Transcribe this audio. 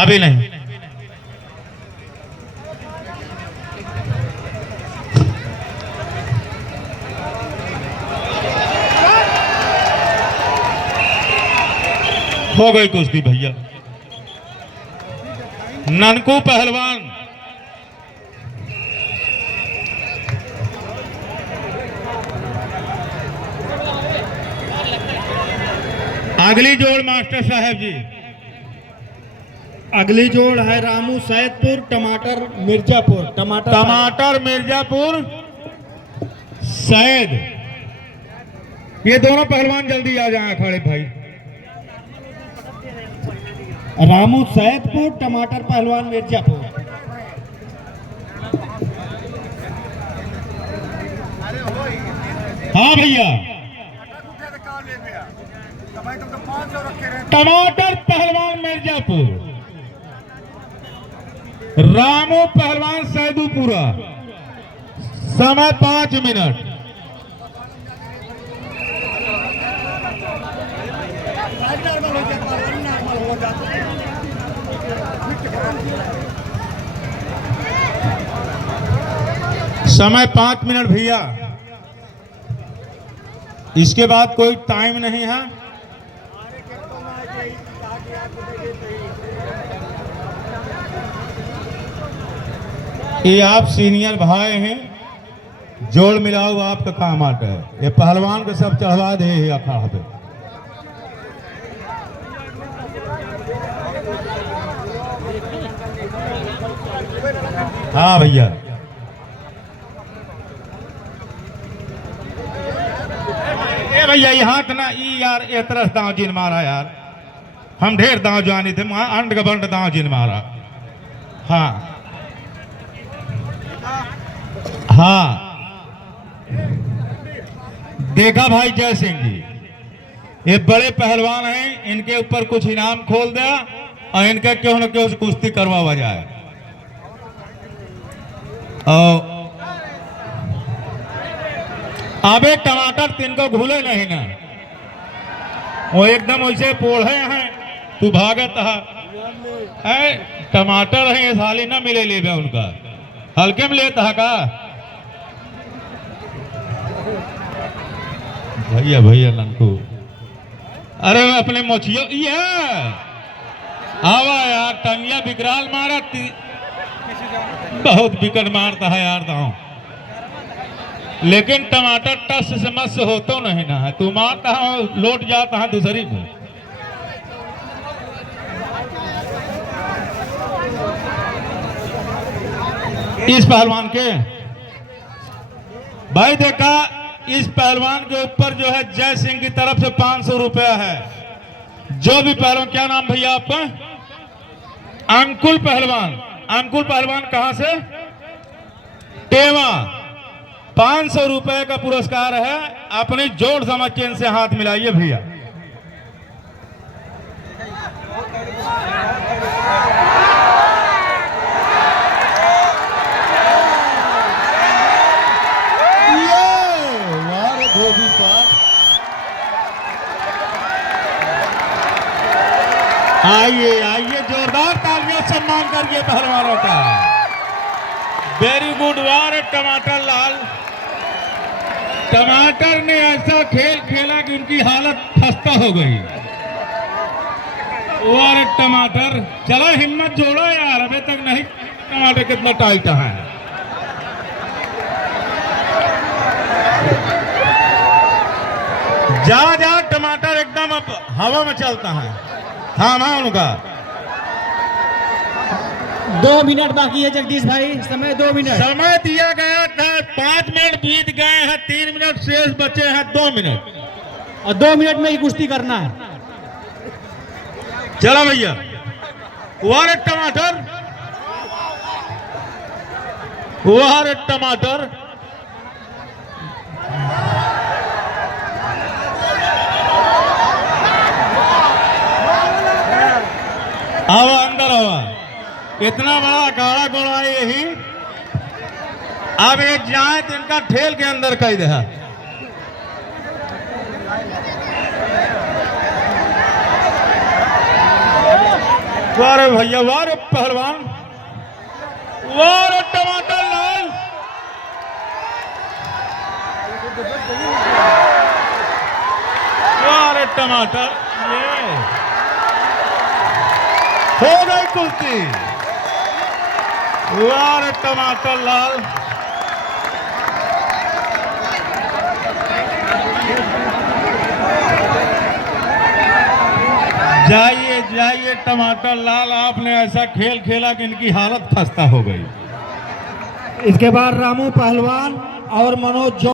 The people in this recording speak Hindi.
अभी नहीं। हो गई कुश्ती भैया। ननकू पहलवान अगली जोड़ मास्टर साहब जी। अगली जोड़ है रामू सैदपुर टमाटर मिर्जापुर। टमाटर मिर्जापुर सैद। ये दोनों पहलवान जल्दी आ जाए अखाड़े भाई। रामू सैदपुर टमाटर पहलवान मिर्जापुर। हाँ भैया। टमाटर पहलवान मिर्जापुर, रामू पहलवान सैदुपुरा। समय 5 मिनट। समय 5 मिनट भैया। इसके बाद कोई टाइम नहीं है। ये आप सीनियर भाई हैं, जोड़ मिलाओ आपका काम आता है। ये पहलवान को सब चढ़वा दे अखाड़ा पे। हाँ भैया। ए भैया यहाँ ना यार ए तरह दांव जिन मारा यार। हम ढेर दांव जानी थे, अंड का बंड दांव जिन मारा। हाँ हाँ देखा भाई जय सिंह जी, ये बड़े पहलवान हैं, इनके ऊपर कुछ इनाम खोल दिया और इनका क्यों न क्यों कुश्ती करवा जाए। अबे टमाटर तीन को घुले नहीं ना, वो एकदम वैसे पोढ़े हैं। तू भागत है टमाटर है, ये साली ना मिले ले उनका हल्के में लेता है का भैया। भैया नंकू, अरे अपने मोचियो ये आवा यार, टंगिया विकराल मारा। बहुत विकट मारता है यार दांव, लेकिन टमाटर टस से मस हो तो नहीं ना है। तू मारता है लौट जाता है दूसरी में। इस पहलवान के भाई देखा, इस पहलवान के ऊपर जो है जय सिंह की तरफ से 500 रुपया है। जो भी पहलवान, क्या नाम भैया आपका? अंकुल पहलवान। अंकुल पहलवान कहां से? टेवा। 500 रुपए का पुरस्कार है। अपनी जोड़ समझ के इनसे हाथ मिलाइए भैया। आइए आइए, जोरदार तालियों से सम्मान करिए पहलवानों का। वेरी गुड वार टमाटर लाल। टमाटर ने ऐसा खेल खेला कि उनकी हालत खस्ता हो गई। वार टमाटर, चलो हिम्मत जोड़ो यार, अभी तक नहीं। टमाटर कितना टाइट है। जा टमाटर एकदम अब हवा में चलता है। थामा उनका। 2 मिनट बाकी है जगदीश भाई, समय 2 मिनट समय दिया गया था। 5 मिनट बीत गए हैं, 3 मिनट शेष बचे हैं। 2 मिनट और 2 मिनट में ही कुश्ती करना है। चलो भैया, वार टमाटर, वार टमाटर। आवा अंदर आवा। इतना बड़ा अखाड़ा गोड़ा है यही। अब ये जाए तो इनका ठेल के अंदर कैद है। वाह रे भैया, वाह रे पहलवान, वाह रे टमाटर लाल, वाह रे टमाटर, ये हो गई कुश्ती। वाह रे टमाटर लाल, जाइए जाइए टमाटर लाल, आपने ऐसा खेल खेला कि इनकी हालत खस्ता हो गई। इसके बाद रामू पहलवान और मनोज